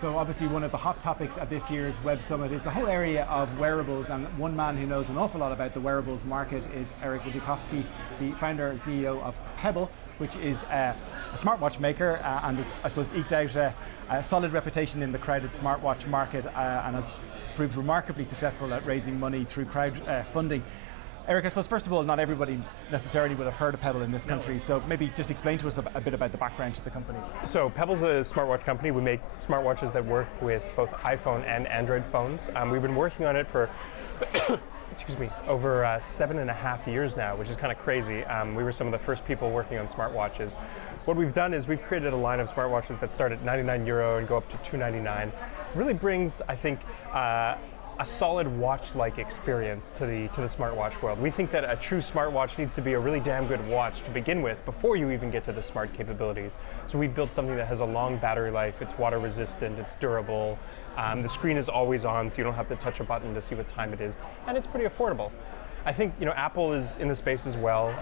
So obviously one of the hot topics at this year's Web Summit is the whole area of wearables, and one man who knows an awful lot about the wearables market is Migicovsky, the founder and CEO of Pebble, which is a smartwatch maker and has, I suppose, eked out a solid reputation in the crowded smartwatch market and has proved remarkably successful at raising money through crowdfunding. Eric, I suppose first of all, not everybody necessarily would have heard of Pebble in this country, so maybe just explain to us a bit about the background to the company. So Pebble's a smartwatch company. We make smartwatches that work with both iPhone and Android phones. We've been working on it for excuse me, over 7.5 years now, which is kind of crazy. We were some of the first people working on smartwatches. What we've done is we've created a line of smartwatches that start at €99 and go up to $299. Really brings, I think, a solid watch-like experience to the smartwatch world. We think that a true smartwatch needs to be a really damn good watch to begin with before you even get to the smart capabilities. So we've built something that has a long battery life, it's water resistant, it's durable, the screen is always on so you don't have to touch a button to see what time it is, and it's pretty affordable. I think Apple is in the space as well.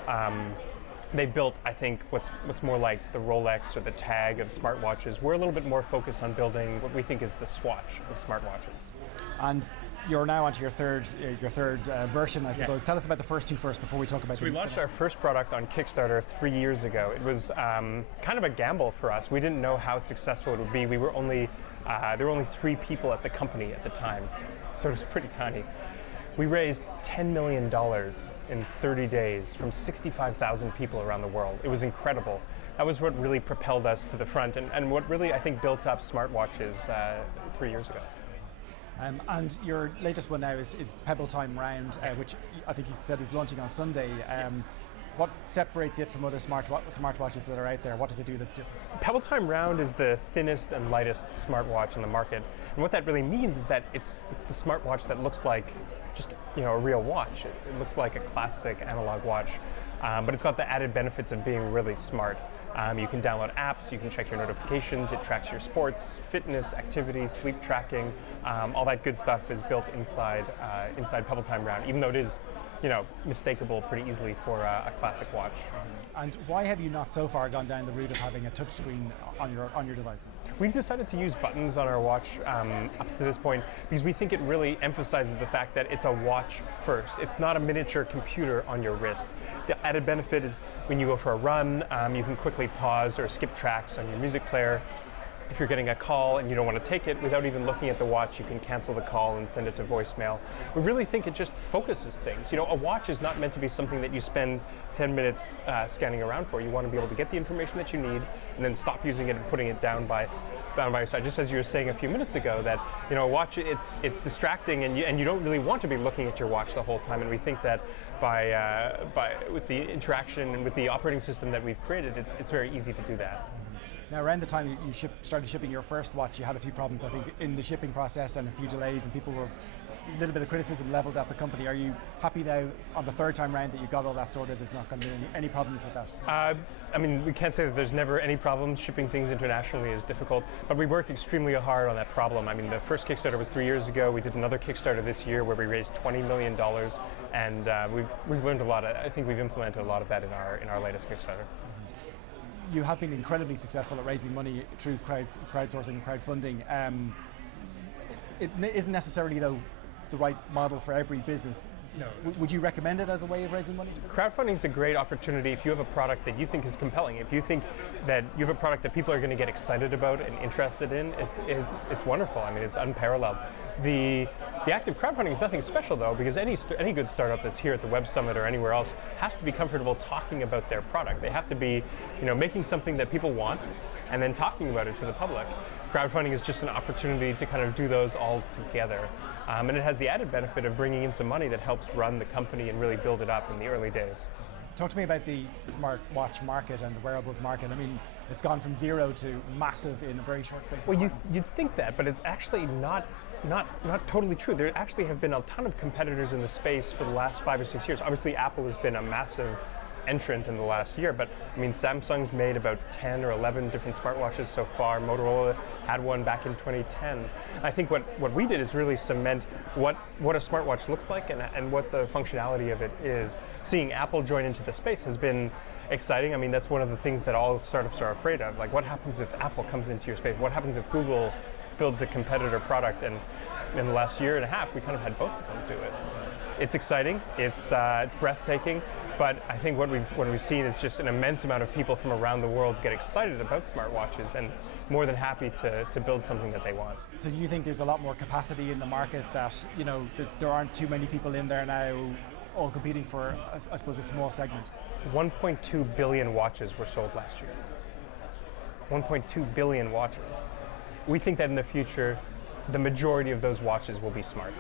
They built, I think, what's more like the Rolex or the Tag of smartwatches. We're a little bit more focused on building what we think is the Swatch of smartwatches. And you're now onto your third version, I suppose. Yeah. Tell us about the first two first before we talk about. So we launched our first product on Kickstarter 3 years ago. It was kind of a gamble for us. We didn't know how successful it would be. We were only there were only 3 people at the company at the time, so it was pretty tiny. We raised $10 million in 30 days from 65,000 people around the world. It was incredible. That was what really propelled us to the front and what really, I think, built up smartwatches 3 years ago. And your latest one now is Pebble Time Round, which I think you said is launching on Sunday. Yes. What separates it from other smartwatches that are out there? What does it do that's different? Pebble Time Round is the thinnest and lightest smartwatch on the market. And what that really means is that it's the smartwatch that looks like just a real watch. It looks like a classic analog watch, but it's got the added benefits of being really smart. You can download apps, you can check your notifications, it tracks your sports, fitness, activity, sleep tracking, all that good stuff is built inside Pebble Time Round, even though it is mistakable pretty easily for a classic watch. And why have you not so far gone down the route of having a touchscreen on your devices? We've decided to use buttons on our watch up to this point because we think it really emphasizes the fact that it's a watch first. It's not a miniature computer on your wrist. The added benefit is when you go for a run, you can quickly pause or skip tracks on your music player. If you're getting a call and you don't want to take it, without even looking at the watch, you can cancel the call and send it to voicemail. We really think it just focuses things. A watch is not meant to be something that you spend 10 minutes scanning around for. You want to be able to get the information that you need and then stop using it and putting it down by your side. Just as you were saying a few minutes ago, that a watch, it's distracting and you don't really want to be looking at your watch the whole time. And we think that with the interaction and with the operating system that we've created, it's very easy to do that. Now, around the time you started shipping your first watch, you had a few problems, I think, in the shipping process and a few delays, and people were a little bit of criticism leveled at the company. Are you happy now on the third time round that you got all that sorted? There's not going to be any problems with that? I mean, we can't say that there's never any problems. Shipping things internationally is difficult, but we work extremely hard on that problem. I mean, the first Kickstarter was 3 years ago. We did another Kickstarter this year where we raised $20 million, and we've learned a lot. I think we've implemented a lot of that in our latest Kickstarter. You have been incredibly successful at raising money through crowdsourcing and crowdfunding. It isn't necessarily, though, the right model for every business. No. Would you recommend it as a way of raising money? Crowdfunding is a great opportunity if you have a product that you think is compelling. If you think that you have a product that people are going to get excited about and interested in, it's wonderful. I mean, it's unparalleled. The act of crowdfunding is nothing special, though, because any good startup that's here at the Web Summit or anywhere else has to be comfortable talking about their product. They have to be, making something that people want and then talking about it to the public. Crowdfunding is just an opportunity to kind of do those all together. And it has the added benefit of bringing in some money that helps run the company and really build it up in the early days. Talk to me about the smartwatch market and the wearables market. I mean, it's gone from zero to massive in a very short space of time. Well, you'd think that, but it's actually not totally true. There actually have been a ton of competitors in the space for the last 5 or 6 years. Obviously, Apple has been a massive entrant in the last year, but I mean, Samsung's made about 10 or 11 different smartwatches so far. Motorola had one back in 2010. I think what we did is really cement what a smartwatch looks like and what the functionality of it is. Seeing Apple join into the space has been exciting. I mean, that's one of the things that all startups are afraid of. Like, what happens if Apple comes into your space? What happens if Google builds a competitor product, and in the last year and a half, we kind of had both of them do it. It's exciting, it's breathtaking, but I think what we've seen is just an immense amount of people from around the world get excited about smartwatches and more than happy to build something that they want. So do you think there's a lot more capacity in the market that, there aren't too many people in there now all competing for, I suppose, a small segment? 1.2 billion watches were sold last year. 1.2 billion watches. We think that in the future, the majority of those watches will be smart.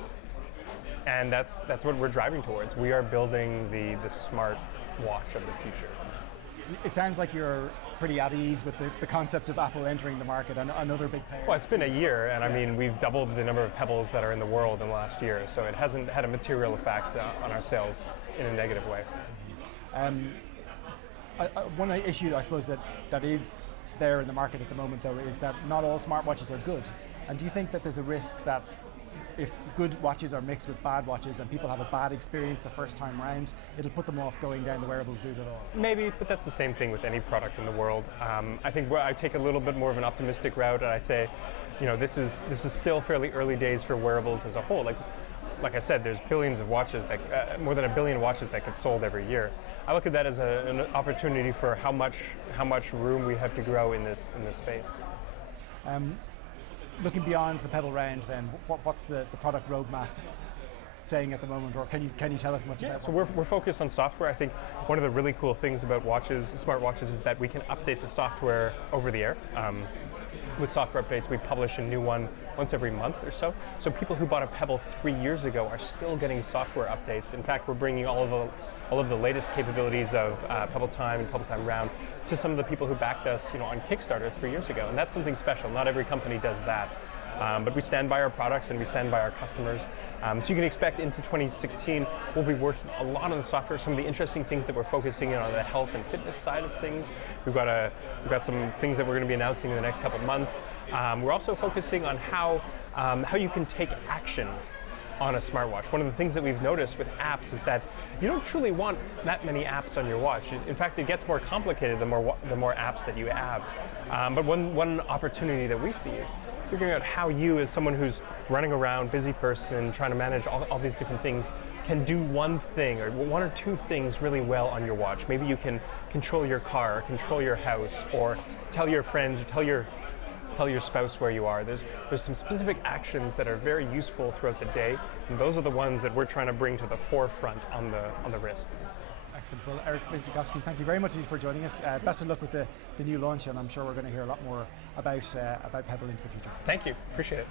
And that's what we're driving towards. We are building the smart watch of the future. It sounds like you're pretty at ease with the concept of Apple entering the market and another big player. Well, it's been a year, and I mean, we've doubled the number of Pebbles that are in the world in the last year, so it hasn't had a material effect on our sales in a negative way. One issue, I suppose, that is there in the market at the moment, though, is that not all smartwatches are good. And do you think that there's a risk that if good watches are mixed with bad watches and people have a bad experience the first time round, it'll put them off going down the wearables route at all? Maybe, but that's the same thing with any product in the world. I think I take a little bit more of an optimistic route, and I say, this is still fairly early days for wearables as a whole. Like I said, there's billions of watches, more than 1 billion watches that get sold every year. I look at that as an opportunity for how much room we have to grow in this space. Looking beyond the Pebble round, then, what's the product roadmap saying at the moment, or can you tell us much about? So we're focused on software. I think one of the really cool things about smartwatches, is that we can update the software over the air. With software updates, we publish a new one once every month or so. So people who bought a Pebble 3 years ago are still getting software updates. In fact, we're bringing all of the latest capabilities of Pebble Time and Pebble Time Round to some of the people who backed us, on Kickstarter 3 years ago, and that's something special. Not every company does that. But we stand by our products and we stand by our customers. So you can expect into 2016, we'll be working a lot on the software. Some of the interesting things that we're focusing on the health and fitness side of things. We've got some things that we're going to be announcing in the next couple of months. We're also focusing on how you can take action on a smartwatch. One of the things that we've noticed with apps is that you don't truly want that many apps on your watch. In fact, it gets more complicated the more apps that you have. But one opportunity that we see is figuring out how you, as someone who's running around, busy person, trying to manage all these different things, can do one thing or one or two things really well on your watch. Maybe you can control your car, or control your house, or tell your friends, or tell your spouse where you are. There's some specific actions that are very useful throughout the day, and those are the ones that we're trying to bring to the forefront on the wrist. Excellent. Well, Eric Migicovsky, thank you very much for joining us. Best of luck with the new launch, and I'm sure we're going to hear a lot more about Pebble into the future. Thank you. Appreciate it.